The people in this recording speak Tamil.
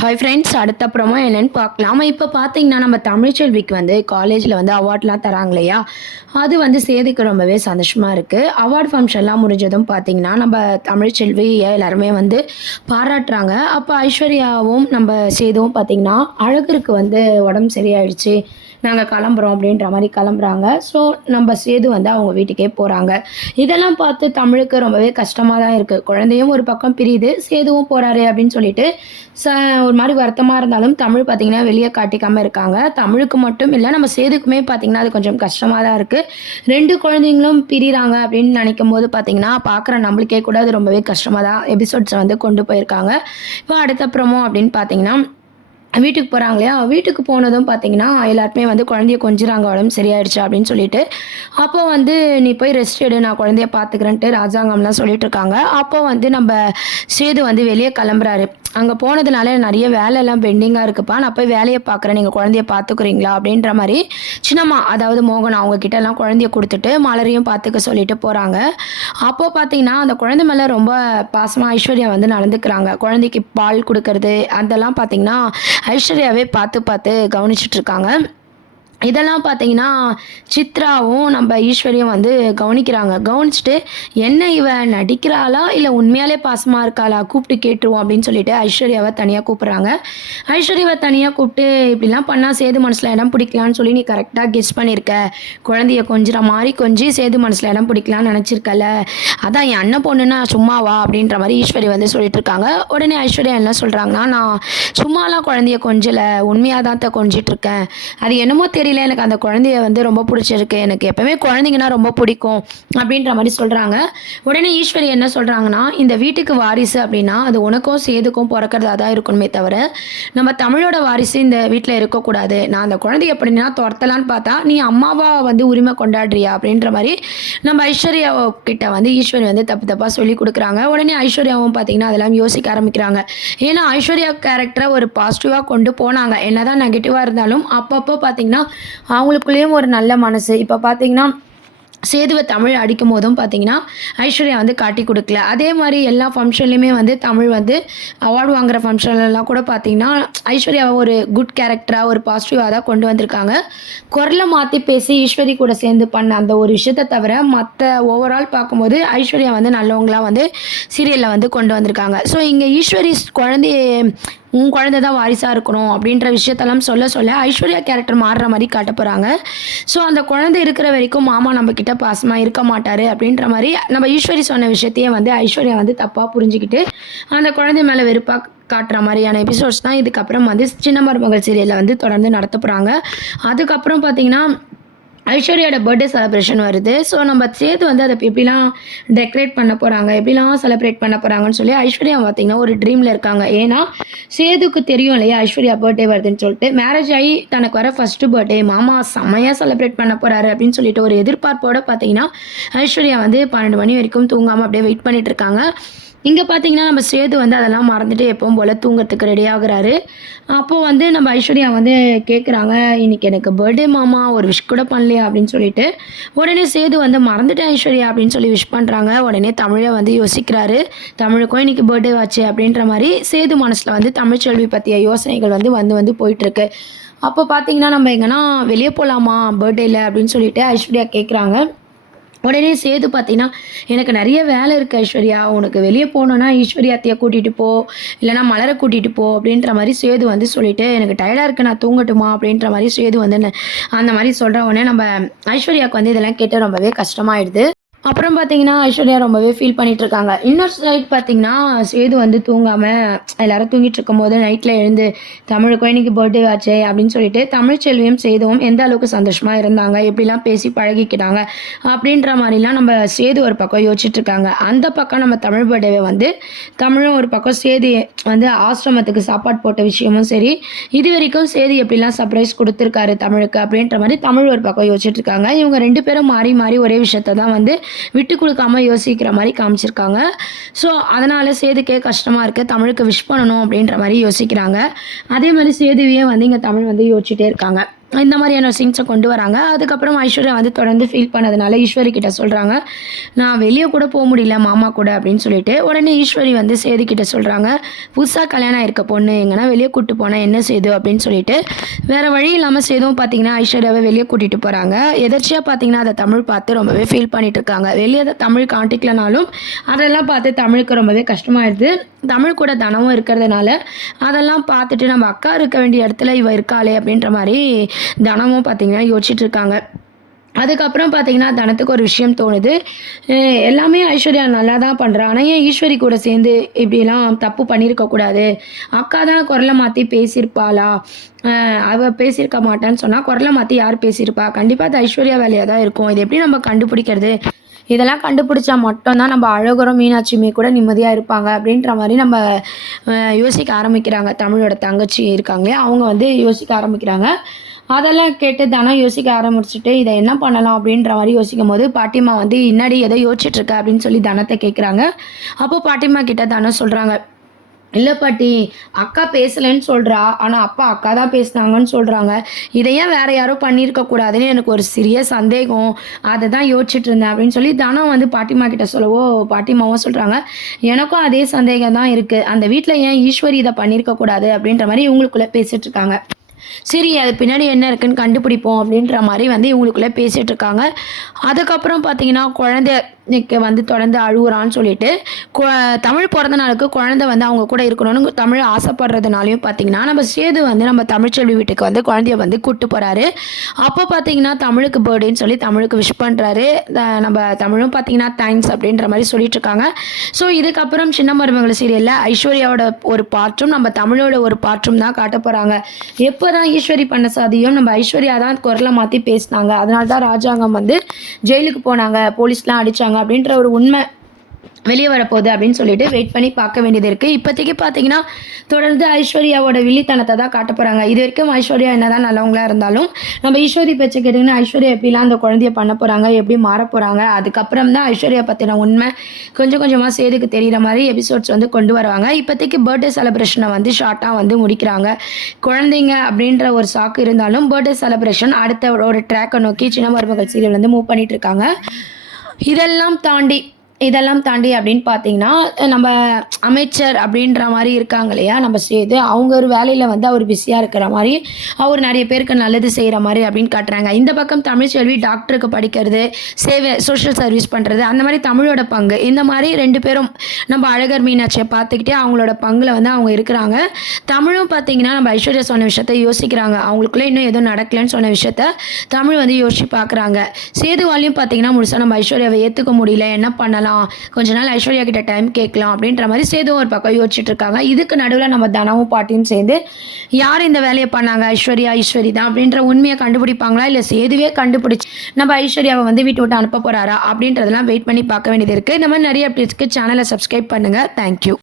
ஹாய் ஃப்ரெண்ட்ஸ், அடுத்த ப்ரோமோ என்னன்னு பார்க்கலாம். இப்போ பார்த்தீங்கன்னா நம்ம தமிழ்ச்செல்விக்கு வந்து காலேஜில் வந்து அவார்ட்லாம் தராங்க இல்லையா? அது வந்து சேதுக்கு ரொம்பவே சந்தோஷமாக இருக்குது. அவார்ட் ஃபங்க்ஷன்லாம் முடிஞ்சதும் பார்த்தீங்கன்னா நம்ம தமிழ்ச்செல்வியை எல்லாருமே வந்து பாராட்டுறாங்க. அப்போ ஐஸ்வர்யாவும் நம்ம சேதுவும் பார்த்தீங்கன்னா அழகருக்கு வந்து உடம்பு சரியாயிடுச்சு, நாங்கள் கிளம்புறோம் அப்படின்ற மாதிரி கிளம்புறாங்க. ஸோ நம்ம சேது வந்து அவங்க வீட்டுக்கே போகிறாங்க. இதெல்லாம் பார்த்து தமிழுக்கு ரொம்பவே கஷ்டமாக தான் இருக்குது. குழந்தையும் ஒரு பக்கம் பிரியுது, சேதுவும் போகிறாரு அப்படின்னு சொல்லிட்டு ஒரு மாதிரி வருத்தமாக இருந்தாலும் தமிழ் பார்த்திங்கன்னா வெளியே காட்டிக்காமல் இருக்காங்க. தமிழுக்கு மட்டும் இல்லை, நம்ம சேதுக்குமே பார்த்திங்கன்னா அது கொஞ்சம் கஷ்டமாக தான் இருக்குது. 2 குழந்தைங்களும் பிரிகிறாங்க அப்படின்னு நினைக்கும் போது பார்த்திங்கன்னா பார்க்குற நம்மளுக்கே கூட அது ரொம்பவே கஷ்டமாக தான் எபிசோட்ஸை வந்து கொண்டு போயிருக்காங்க. இப்போ அடுத்த ப்ரோமோ அப்படின்னு பார்த்திங்கன்னா வீட்டுக்கு போகிறாங்க இல்லையா? வீட்டுக்கு போனதும் பார்த்தீங்கன்னா எல்லாருமே வந்து குழந்தைய கொஞ்சுறாங்க, உடம்பு சரியாயிடுச்சு அப்படின்னு சொல்லிட்டு. அப்போ வந்து நீ போய் ரெஸ்ட் எடு, நான் குழந்தைய பார்த்துக்கிறேன்ட்டு ராஜாங்கம்லாம் சொல்லிட்டு இருக்காங்க. அப்போ வந்து நம்ம சேது வந்து வெளியே கிளம்புறாரு. அங்கே போனதுனால நிறைய வேலையெல்லாம் பெண்டிங்காக இருக்குப்பா, நான் போய் வேலையை பார்க்குறேன், நீங்கள் குழந்தைய பார்த்துக்குறீங்களா அப்படின்ற மாதிரி சின்னம்மா, அதாவது மோகன் அவங்க கிட்டலாம் குழந்தைய கொடுத்துட்டு மலரையும் பார்த்துக்க சொல்லிட்டு போகிறாங்க. அப்போது பார்த்தீங்கன்னா அந்த குழந்தை மேலே ரொம்ப பாசமாக ஐஸ்வர்யா வந்து நடந்துக்கிறாங்க. குழந்தைக்கு பால் கொடுக்கறது அதெல்லாம் பார்த்தீங்கன்னா ஐஸ்வர்யாவே பார்த்து பார்த்து கவனிச்சிட்டு இருக்காங்க. இதெல்லாம் பார்த்தீங்கன்னா சித்ராவும் நம்ம ஈஸ்வரியும் வந்து கவனிக்கிறாங்க. கவனிச்சுட்டு என்ன இவ நடிக்கிறாளா இல்லை உண்மையாலே பாசமாக இருக்காளா, கூப்பிட்டு கேட்டுருவோம் அப்படின்னு சொல்லிட்டு ஐஸ்வர்யாவை தனியாக கூப்பிட்றாங்க. ஐஸ்வர்யாவை தனியாக கூப்பிட்டு இப்படிலாம் பண்ணால் சேது மனசில் இடம் பிடிக்கலான்னு சொல்லி நீ கரெக்டாக கெஸ் பண்ணியிருக்க. குழந்தைய கொஞ்சிற மாதிரி கொஞ்சி சேது மனசில் இடம் பிடிக்கலான்னு நினச்சிருக்கல, அதான் என் அண்ணன் பொண்ணுன்னா சும்மாவா அப்படின்ற மாதிரி ஈஸ்வரி வந்து சொல்லிட்டு இருக்காங்க. உடனே ஐஸ்வர்யா என்ன சொல்கிறாங்கன்னா, நான் சும்மாலாம் குழந்தைய கொஞ்சலை, உண்மையாக தான் கொஞ்சிட்டு இருக்கேன். அது என்னமோ தெரியல, எனக்கு அந்த குழந்தைய வந்து ரொம்ப பிடிச்சிருக்கு, எனக்கு எப்பவுமே குழந்தைங்கன்னா ரொம்ப பிடிக்கும் அப்படின்ற மாதிரி சொல்கிறாங்க. உடனே ஈஸ்வரி என்ன சொல்கிறாங்கன்னா, இந்த வீட்டுக்கு வாரிசு அப்படின்னா அது உனக்கும் சேதுக்கும் பிறக்கிறதா தான் இருக்கணுமே தவிர நம்ம தமிழோட வாரிசு இந்த வீட்டில் இருக்கக்கூடாது. நான் அந்த குழந்தைய எப்படின்னா துரத்தலான்னு பார்த்தா நீ அம்மாவா வந்து உரிமை கொண்டாடுறியா அப்படின்ற மாதிரி நம்ம ஐஸ்வர்யா கிட்ட வந்து ஈஸ்வரி வந்து தப்பு தப்பாக சொல்லி கொடுக்குறாங்க. உடனே ஐஸ்வர்யாவும் பார்த்தீங்கன்னா அதெல்லாம் யோசிக்க ஆரம்பிக்கிறாங்க. ஏன்னா ஐஸ்வர்யா கேரக்டரை ஒரு பாசிட்டிவாக கொண்டு போனாங்க, என்னதான் நெகட்டிவாக இருந்தாலும் அப்பப்போ பார்த்தீங்கன்னா அவங்களுக்குள்ளேயும் ஒரு நல்ல மனசு. இப்போ பார்த்தீங்கன்னா சேதுவை தமிழ் அடிக்கும் போதும் பார்த்தீங்கன்னா ஐஸ்வர்யா வந்து காட்டி கொடுக்கல. அதே மாதிரி எல்லா ஃபங்க்ஷன்லையுமே வந்து தமிழ் வந்து அவார்டு வாங்குகிற ஃபங்க்ஷன்லாம் கூட பார்த்தீங்கன்னா ஐஸ்வர்யாவை ஒரு குட் கேரக்டராக ஒரு பாசிட்டிவாக தான் கொண்டு வந்திருக்காங்க. குரலை மாற்றி பேசி ஈஸ்வரி கூட சேர்ந்து பண்ண அந்த ஒரு விஷயத்தை தவிர மற்ற ஓவரால் பார்க்கும்போது ஐஸ்வர்யா வந்து நல்லவங்களாக வந்து சீரியலில் வந்து கொண்டு வந்திருக்காங்க. ஸோ இங்கே ஈஸ்வரி குழந்தைய உன் குழந்தை தான் வாரிசாக இருக்கணும் அப்படின்ற விஷயத்தெல்லாம் சொல்ல சொல்ல ஐஸ்வர்யா கேரக்டர் மாறுற மாதிரி காட்ட போகிறாங்க. ஸோ அந்த குழந்தை இருக்கிற வரைக்கும் மாமா நம்மக்கிட்ட பாசமாக இருக்க மாட்டார் அப்படின்ற மாதிரி நம்ம ஈஸ்வரி சொன்ன விஷயத்தையே வந்து ஐஸ்வர்யா வந்து தப்பாக புரிஞ்சுக்கிட்டு அந்த குழந்தை மேலே வெறுப்பாக காட்டுற மாதிரியான எபிசோட்ஸ் தான் இதுக்கப்புறம் வந்து சின்ன மருமகள் சீரியலில் வந்து தொடர்ந்து நடத்த போகிறாங்க. அதுக்கப்புறம் பார்த்திங்கன்னா ஐஸ்வர்யாவோட பர்த்டே செலிப்ரேஷன் வருது. ஸோ நம்ம சேது வந்து அதை எப்படிலாம் டெக்கரேட் பண்ண போகிறாங்க, எப்படிலாம் செலிப்ரேட் பண்ண போகிறாங்கன்னு சொல்லி ஐஸ்வர்யா பார்த்திங்கன்னா ஒரு ட்ரீமில் இருக்காங்க. ஏன்னா சேதுக்கு தெரியும் இல்லையா ஐஸ்வர்யா பர்த்டே வருதுன்னு சொல்லிட்டு, மேரேஜ் ஆகி தனக்கு வர ஃபஸ்ட்டு பர்த்டே மாமா செம்மையாக செலிப்ரேட் பண்ண போகிறாரு அப்படின்னு சொல்லிட்டு ஒரு எதிர்பார்ப்போடு பார்த்திங்கன்னா ஐஸ்வர்யா வந்து 12 மணி வரைக்கும் தூங்காமல் அப்படியே வெயிட் பண்ணிட்டு இருக்காங்க. இங்கே பார்த்தீங்கன்னா நம்ம சேது வந்து அதெல்லாம் மறந்துட்டு எப்பவும் போல் தூங்கிறதுக்கு ரெடி ஆகுறாரு. அப்போது வந்து நம்ம ஐஸ்வர்யா வந்து கேட்குறாங்க, இன்றைக்கி எனக்கு பர்த்டே மாமா, ஒரு விஷ் கூட பண்ணலையா அப்படின்னு சொல்லிட்டு. உடனே சேது வந்து மறந்துட்டேன் ஐஸ்வர்யா அப்படின்னு சொல்லி விஷ் பண்ணுறாங்க. உடனே தமிழை வந்து யோசிக்கிறாரு, தமிழுக்கும் இன்றைக்கி பர்த்டே ஆச்சு அப்படின்ற மாதிரி சேது மனசில் வந்து தமிழ்ச்செல்வி பற்றிய யோசனைகள் வந்து வந்து போயிட்டுருக்கு. அப்போ பார்த்தீங்கன்னா நம்ம எங்கன்னா வெளியே போகலாமா பர்த்டேயில் அப்படின்னு சொல்லிட்டு ஐஸ்வர்யா கேட்குறாங்க. உடனே சேது பார்த்தீங்கன்னா, எனக்கு நிறைய வேலை இருக்குது ஐஸ்வர்யா, உனக்கு வெளியே போகணுன்னா ஈஸ்வரி அத்தையை கூட்டிகிட்டு போ, இல்லைனா மலரை கூட்டிகிட்டு போ அப்படின்ற மாதிரி சேது வந்து சொல்லிவிட்டு, எனக்கு டயர்டாக இருக்குது நான் தூங்கட்டுமா அப்படின்ற மாதிரி சேது வந்து அந்த மாதிரி சொல்கிற உடனே நம்ம ஐஸ்வர்யாவுக்கு வந்து இதெல்லாம் கேட்டு ரொம்பவே கஷ்டமாயிடுது. அப்புறம் பார்த்தீங்கன்னா ஐஸ்வர்யா ரொம்பவே ஃபீல் பண்ணிட்டு இருக்காங்க. இன்னொரு சைட் பார்த்தீங்கன்னா சேது வந்து தூங்காமல் எல்லாரும் தூங்கிட்டு இருக்கும்போது நைட்டில் எழுந்து தமிழுக்கும் இன்னைக்கு பர்த்டே ஆச்சு அப்படின்னு சொல்லிட்டு தமிழ்ச்செல்வியும் சேதுவும் எந்த அளவுக்கு சந்தோஷமாக இருந்தாங்க, எப்படிலாம் பேசி பழகிக்கிட்டாங்க அப்படின்ற மாதிரிலாம் நம்ம சேது ஒரு பக்கம் யோசிச்சுட்டு இருக்காங்க. அந்த பக்கம் நம்ம தமிழ் பர்த்டேவை வந்து தமிழும் ஒரு பக்கம் சேது வந்து ஆசிரமத்துக்கு சாப்பாடு போட்ட விஷயமும் சரி, இது வரைக்கும் சேது எப்படிலாம் சர்ப்ரைஸ் கொடுத்துருக்காரு தமிழுக்கு அப்படின்ற மாதிரி தமிழ் ஒரு பக்கம் யோசிச்சுட்டு இருக்காங்க. இவங்க 2 பேரும் மாறி மாறி ஒரே விஷயத்தை தான் வந்து விட்டு கொடுக்காம யோசிக்கிற மாதிரி காமிச்சிருக்காங்க. ஸோ அதனால் சேதுக்கே கஷ்டமாக இருக்குது, தமிழுக்கு விஷ் பண்ணணும் அப்படின்ற மாதிரி யோசிக்கிறாங்க. அதே மாதிரி சேதுவையே வந்து இங்கே தமிழ் வந்து யோசிச்சுட்டே இருக்காங்க. இந்த மாதிரியான சீன்ஸை கொண்டு வராங்க. அதுக்கப்புறம் ஐஸ்வர்யா வந்து தொடர்ந்து ஃபீல் பண்ணதுனால ஈஸ்வரி கிட்ட சொல்கிறாங்க, நான் வெளியே கூட போக முடியல மாமா கூட அப்படின்னு சொல்லிட்டு. உடனே ஈஸ்வரி வந்து சேது கிட்ட சொல்கிறாங்க, புதுசாக கல்யாணம் ஆயிருக்க பொண்ணு எங்கன்னா வெளியே கூப்பிட்டு போனால் என்ன சேது அப்படின்னு சொல்லிட்டு. வேறு வழி இல்லாமல் சேதுவும் பார்த்தீங்கன்னா ஐஸ்வர்யாவை வெளியே கூட்டிகிட்டு போகிறாங்க. எதர்ச்சியாக பார்த்தீங்கன்னா அதை தமிழ் பார்த்து ரொம்பவே ஃபீல் பண்ணிட்டு இருக்காங்க. வெளியே அதை தமிழ் காட்டிக்கலனாலும் அதெல்லாம் பார்த்து தமிழுக்கு ரொம்பவே கஷ்டமாயிடுது. தமிழ் கூட தனமும் இருக்கிறதுனால அதெல்லாம் பார்த்துட்டு நம்ம அக்கா இருக்க வேண்டிய இடத்துல இவ இருக்காளே அப்படின்ற மாதிரி தனமும் பார்த்தீங்கன்னா யோசிச்சுட்டு இருக்காங்க. அதுக்கப்புறம் பார்த்தீங்கன்னா தனத்துக்கு ஒரு விஷயம் தோணுது. எல்லாமே ஐஸ்வர்யா நல்லா தான் பண்ணுறா. ஆனால் ஏன் ஈஸ்வரி கூட சேர்ந்து இப்படிலாம் தப்பு பண்ணியிருக்கக்கூடாது. அக்கா தான் குரலை மாற்றி பேசியிருப்பாளா? அவள் பேசியிருக்க மாட்டான்னு சொன்னால் குரலை மாற்றி யார் பேசியிருப்பா? கண்டிப்பாக அது ஐஸ்வர்யா வேலையாக தான் இருக்கும். இது எப்படி நம்ம கண்டுபிடிக்கிறது? இதெல்லாம் கண்டுபிடிச்சா மட்டும் தான் நம்ம அழகரும் மீனாட்சியுமே கூட நிம்மதியாக இருப்பாங்க அப்படின்ற மாதிரி நம்ம யோசிக்க ஆரம்பிக்கிறாங்க. தமிழோட தங்கச்சி இருக்காங்களே அவங்க வந்து யோசிக்க ஆரம்பிக்கிறாங்க. அதெல்லாம் கேட்டு தனம் யோசிக்க ஆரம்பிச்சுட்டு இதை என்ன பண்ணலாம் அப்படின்ற மாதிரி யோசிக்கும் போது பாட்டிமா வந்து இன்னாடி எதோ யோசிச்சுட்டு இருக்க அப்படின்னு சொல்லி தனத்தை கேட்குறாங்க. அப்போது பாட்டிமா கிட்ட தனம் சொல்கிறாங்க, இல்லை பாட்டி, அக்கா பேசலைன்னு சொல்கிறா. ஆனால் அப்பா அக்கா தான் பேசுனாங்கன்னு சொல்கிறாங்க. இதை ஏன் வேறு யாரும் பண்ணியிருக்கக்கூடாதுன்னு எனக்கு ஒரு சிறிய சந்தேகம். அதை தான் யோசிச்சுட்டு இருந்தேன் அப்படின்னு சொல்லி தனம் வந்து பாட்டிமா கிட்ட சொல்லவோ பாட்டிமாவும் சொல்கிறாங்க, எனக்கும் அதே சந்தேகம் தான் இருக்குது. அந்த வீட்டில் ஏன் ஈஸ்வரி இதை பண்ணியிருக்கக்கூடாது அப்படின்ற மாதிரி இவங்களுக்குள்ளே பேசிகிட்டு இருக்காங்க. சரி அது பின்னாடி என்ன இருக்குன்னு கண்டுபிடிப்போம் அப்படின்ற மாதிரி வந்து இவங்களுக்குள்ளே பேசிகிட்டு இருக்காங்க. அதுக்கப்புறம் பார்த்தீங்கன்னா குழந்தைக்கு வந்து தொடர்ந்து அழுகுறான்னு சொல்லிட்டு தமிழ் பிறந்த நாளுக்கு குழந்தை வந்து அவங்க கூட இருக்கணும்னு தமிழ் ஆசைப்படுறதுனாலையும் பார்த்தீங்கன்னா நம்ம சேது வந்து நம்ம தமிழ்ச்செல்வி வீட்டுக்கு வந்து குழந்தைய வந்து கூப்பிட்டு போகிறாரு. அப்போ பார்த்தீங்கன்னா தமிழுக்கு பர்த்டேன்னு சொல்லி தமிழுக்கு விஷ் பண்ணுறாரு. நம்ம தமிழும் பார்த்தீங்கன்னா தேங்க்ஸ் அப்படின்ற மாதிரி சொல்லிட்டு இருக்காங்க. ஸோ இதுக்கப்புறம் சின்ன மருமகள் சீரியலில் ஐஸ்வர்யாவோட ஒரு பாற்றும் நம்ம தமிழோட ஒரு பாற்றும் தான் காட்ட போகிறாங்க. எப்போ தான் ஈஸ்வரி பண்ண சாதியும் நம்ம ஐஸ்வர்யா தான் குரலை மாற்றி பேசினாங்க, அதனால தான் ராஜாங்கம் வந்து ஜெயிலுக்கு போனாங்க, போலீஸ்லாம் அடித்தாங்க அப்படின்ற ஒரு உண்மை வெளியே வரப்போகுது அப்படின்னு சொல்லிட்டு வெயிட் பண்ணி பார்க்க வேண்டியது இருக்குது. இப்போதைக்கு பார்த்தீங்கன்னா தொடர்ந்து ஐஸ்வர்யாவோட வில்லித்தனத்தை தான் காட்ட போகிறாங்க. இது வரைக்கும் ஐஸ்வர்யா என்ன தான் நல்லவங்களா இருந்தாலும் நம்ம ஈஸ்வரி பேச்சை கேட்டிங்கன்னா ஐஸ்வர்யா எப்படிலாம் அந்த குழந்தைய பண்ண போகிறாங்க, எப்படி மாற போகிறாங்க, அதுக்கப்புறம் தான் ஐஸ்வர்யா பற்றின உண்மை கொஞ்சம் கொஞ்சமாக சேதுக்கு தெரிகிற மாதிரி எபிசோட்ஸ் வந்து கொண்டு வருவாங்க. இப்போதைக்கு பர்த்டே செலிப்ரேஷனை வந்து ஷார்ட்டாக வந்து முடிக்கிறாங்க. குழந்தைங்க அப்படின்ற ஒரு சாக்கு இருந்தாலும் பர்த்டே செலிப்ரேஷன் அடுத்த ஒரு ட்ராக்கை நோக்கி சின்ன மருமகள் சீரியல் வந்து மூவ் பண்ணிட்டு இருக்காங்க. இதெல்லாம் தாண்டி அப்படின்னு பார்த்தீங்கன்னா நம்ம அமைச்சர் அப்படின்ற மாதிரி இருக்காங்க இல்லையா நம்ம சேது, அவங்க ஒரு வேலையில் வந்து அவர் பிஸியாக இருக்கிற மாதிரி அவர் நிறைய பேருக்கு நல்லது செய்கிற மாதிரி அப்படின்னு காட்டுறாங்க. இந்த பக்கம் தமிழ்ச்செல்வி டாக்டருக்கு படிக்கிறது, சோஷியல் சர்வீஸ் பண்ணுறது, அந்த மாதிரி தமிழோட பங்கு, இந்த மாதிரி ரெண்டு பேரும் நம்ம அழகர் மீனாட்சியை பார்த்துக்கிட்டே அவங்களோட பங்கில் வந்து அவங்க இருக்கிறாங்க. தமிழும் பார்த்தீங்கன்னா நம்ம ஐஸ்வர்யா சொன்ன விஷயத்த யோசிக்கிறாங்க. அவங்களுக்குள்ளே இன்னும் எதுவும் நடக்கலைன்னு சொன்ன விஷயத்த தமிழ் வந்து யோசிச்சு பார்க்குறாங்க. சேதுவாலையும் பார்த்தீங்கன்னா முழுசாக நம்ம ஐஸ்வர்யாவை ஏற்றுக்க முடியல, என்ன பண்ணலாம், கொஞ்ச நாள் ஐஸ்வர்யா கிட்ட டைம் கேட்கலாம் அப்படின்ற மாதிரி சேதுவும் ஒரு பக்கம் யோசிச்சுட்டு இருக்காங்க. இதுக்கு நடுவில் நம்ம தனமும் பாட்டியும் சேர்ந்து யார் இந்த வேலையை பண்ணாங்க, ஈஸ்வரி தான் அப்படின்ற உண்மையை கண்டுபிடிப்பாங்களா, இல்லை சேதுவே கண்டுபிடிச்சி நம்ம ஐஸ்வர்யாவை வந்து வீட்டு விட்டு அனுப்ப போறாரா அப்படின்றதெல்லாம் வெயிட் பண்ணி பார்க்க வேண்டியது இருக்குது. இந்த மாதிரி நிறைய அப்டேட்ஸ்க்கு சேனலை சப்ஸ்கிரைப் பண்ணுங்கள். தேங்க்யூ.